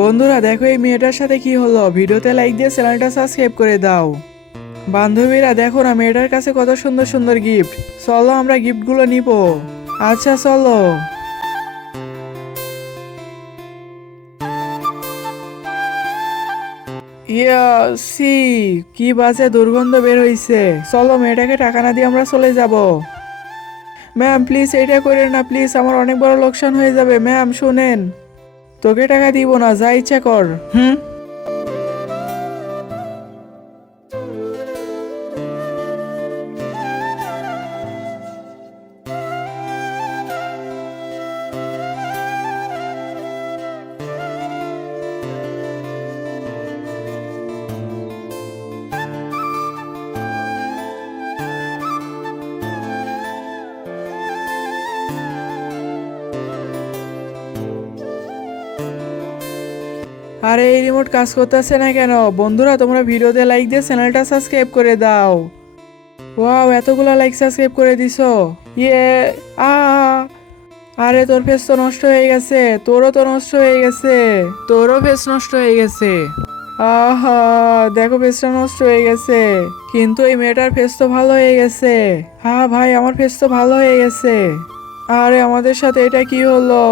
বন্ধুরা দেখো এই মেয়েটার সাথে কি হলো, ভিডিওতে লাইক দিয়ে চ্যানেলটা সাবস্ক্রাইব করে দাও। বান্ধবীরা দেখো না মেয়েটার কাছে কত সুন্দর সুন্দর গিফট, চলো আমরা গিফটগুলো নিব। আচ্ছা চলো। ইয়া সি, কি বাজে দুর্গন্ধ বের হইছে। চলো মেয়েটাকে টাকা না দিয়ে আমরা চলে যাব। ম্যাম প্লিজ এটা করেন না, প্লিজ আমার অনেক বড় লোকসান হয়ে যাবে। ম্যাম শুনেন, তোকে টাকা দিব না, যা ইচ্ছা কর। হুম। আরে এই রিমোট কাজ করতেছে না কেন? বন্ধুরা তোমরা ভিডিওতে লাইক দিয়ে চ্যানেলটা সাবস্ক্রাইব করে দাও। ওয়াও এতগুলা লাইক সাবস্ক্রাইব করে দিছো। ইয়ে আ আরে তোর ফেস তো নষ্ট হয়ে গেছে, তোরও তো নষ্ট হয়ে গেছে, তোরও ফেস নষ্ট হয়ে গেছে। আহা, দেখো ফেসটা নষ্ট হয়ে গেছে, কিন্তু এই মেয়েটার ফেস তো ভালো হয়ে গেছে। হ্যাঁ ভাই আমার ফেস তো ভালো হয়ে গেছে। আরে আমাদের সাথে এটা কি হলো?